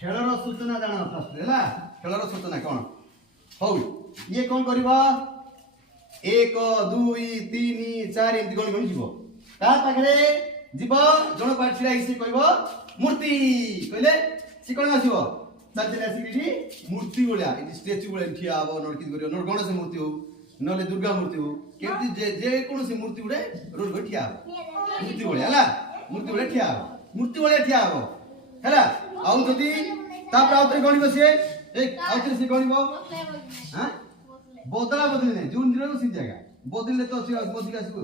खेलर सूचना जान फास्ट है खेलर सूचना कौन हौ ये कौन कर 1 2 3 4 एमती गणी गणी जीव ता पाखरे जीव जण पाठ छिड़ा इसी कहबो मूर्ति कहले सी कोन आसीबो चल चल आसी मूर्ति बोलिया स्टैच्यू बोले ठिया आबो नडकी करियो नड गणेश मूर्ति हो नले दुर्गा मूर्ति हो केमती जे कोन से मूर्ति उडे रोड को ठिया मूर्ति बोले हला मूर्ति बोले ठिया आबो हला आउ जदी तापर आउतरे गणिबो से एक आउतरे से गणिबो हां बोतला बदली नहीं जून जीरो सी जगह बदलले तो सी मोदी का सिको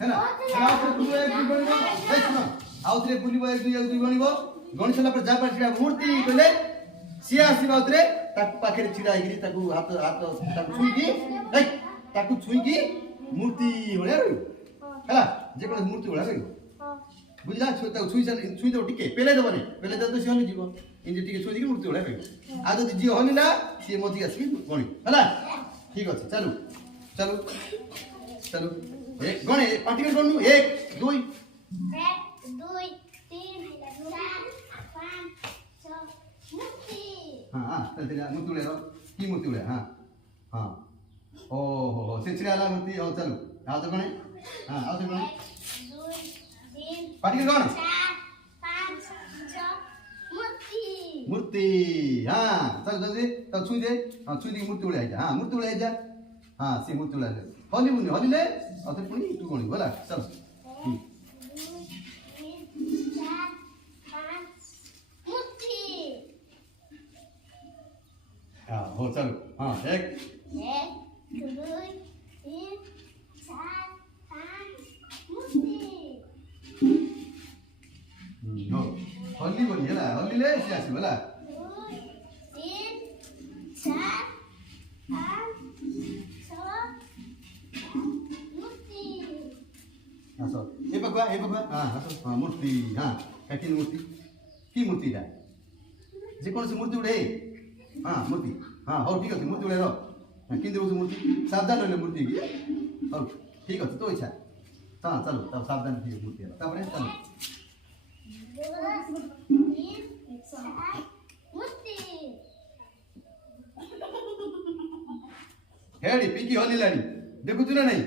हैना आउतरे बुलिबो एक दुई गणिबो ए सुनो आउतरे बुलिबो एक दुई गणिबो गणि सला पर जा पर छिड़ा मूर्ति कहले सिया आसीबा आउतरे ताकू पाखरे छिड़ा हिरी ताकू हाथ ताकू छुईकी मूर्ति होले रे हैला जे कोन मूर्ति होले रे बुझला छुई दो टिके पेले दबने पेले दो तो सी हनी जीवो इंजे टिके छुई दी मूर्ति होले रे आ जदी जी हनीला सी मोदी आसी गणी हैला ठीक আছে चलो चलो चलो एक गणे पार्टी कर गणनु 1 2 1 2 3 4 5 6 मूर्ति हां हां चल चल मूर्ति उड़े रो की मूर्ति उड़े हां हां ओ हो से छिड़ाला मूर्ति हो चलो आ तो गणे हां आ तो गणे 2 3 पार्टी कर गण 4 5 6 मूर्ति हां चल जल्दी तो छुई दे हां छुई दी मूर्ति उड़े जा हां मूर्ति उड़े जा हां से मूर्ति उड़े जा हली बुनी हली ले अते पुनी तू गणी बोला चल 2 3 4 5 मूर्ति हां हो चलो हां 1 2 3 4 5 मूर्ति हो हल्ली बोली है हल्ली ले से आसी बोला 2 3 4 5 6 मूर्ति आसो ए बगवा हां आसो हां मूर्ति हां काकी मूर्ति की मूर्ति दा जे कोन से मूर्ति उड़े हां मूर्ति हां हो ठीक है मूर्ति उड़े रो किंदे वो मूर्ति सावधान ले मूर्ति की हो ठीक है तो इच्छा हां चलो तब सावधान थी मूर्ति तापर चलो हेडी पिकी हली लानी देखु तू ना नहीं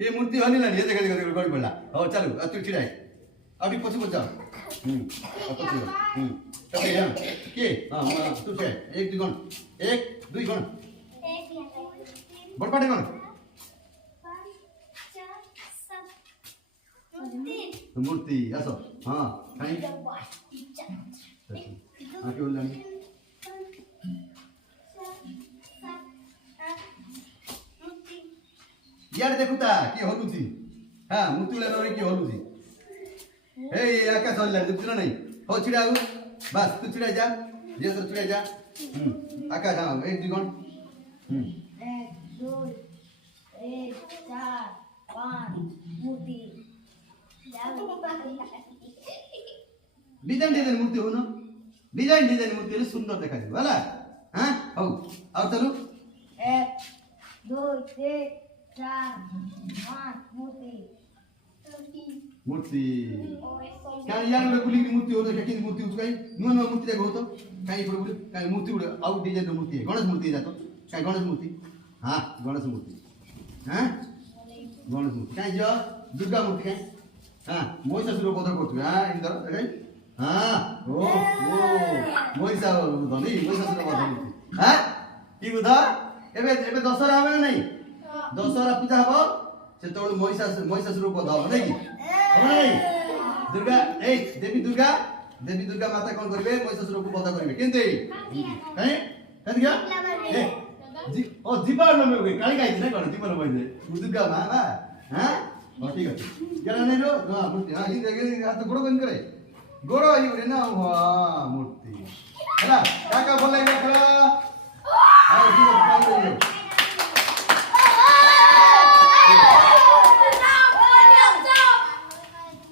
ये मूर्ति हली लानी ये देख गड़ी पड़ला हो चलो तू छिड़ाई अभी पछ पछ जाओ तब ये के हां तू छे 1 2 गण 1 2 गण 1 बड़पाटे गण 5 6 7 मूर्ति आसो हां काई हां के बोलनी यार देखुता के होलुची हां मूर्ति ले रे के होलुची ए आकाश हल्ला देखु ना नहीं हो छिड़ाऊ बस तू छिड़ा जा जे तो छिड़ा जा आकाश हां 1 2 गण 1 2 1 4 5 मूर्ति डिजाइन मूर्ति हो ना डिजाइन मूर्ति ले सुंदर देखा जी वाला हां हो और चलो 1 2 3 4 5 मूर्ति क्या यार में गुली की मूर्ति हो तो किन मूर्ति उसका नुआ मूर्ति देखो तो काई पर बोले काई मूर्ति उड़े आउट डिजाइन मूर्ति है गणेश मूर्ति जातो काई गणेश मूर्ति हां गणेश मूर्ति काई जो दुर्गा मूर्ति काई हां महिषासुर वध करथु हां इंद्र काई हां ओ महिषासुर धनी महिषासुर वध हां की बुधा एबे दशहरा आवे नहीं दशहरा पूजा हबो से तो महिषासुर वध हो नहीं हो नहीं दुर्गा ए देवी दुर्गा माता कोन करबे महिषासुर को वध करबे केनते हैं कथि गया ए ओ दीपार नमे होगे काली गाई नै कोन दीपार नमे दुर्गा मां बा हां हो ठीक है गेला नै रो हां मूर्ति हां इ देखे हाथ गोड़ बंद करे गोड़ इ रे ना हां मूर्ति हैला काका बोलै ना खेला हां ठीक है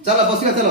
चलो बसिया चलो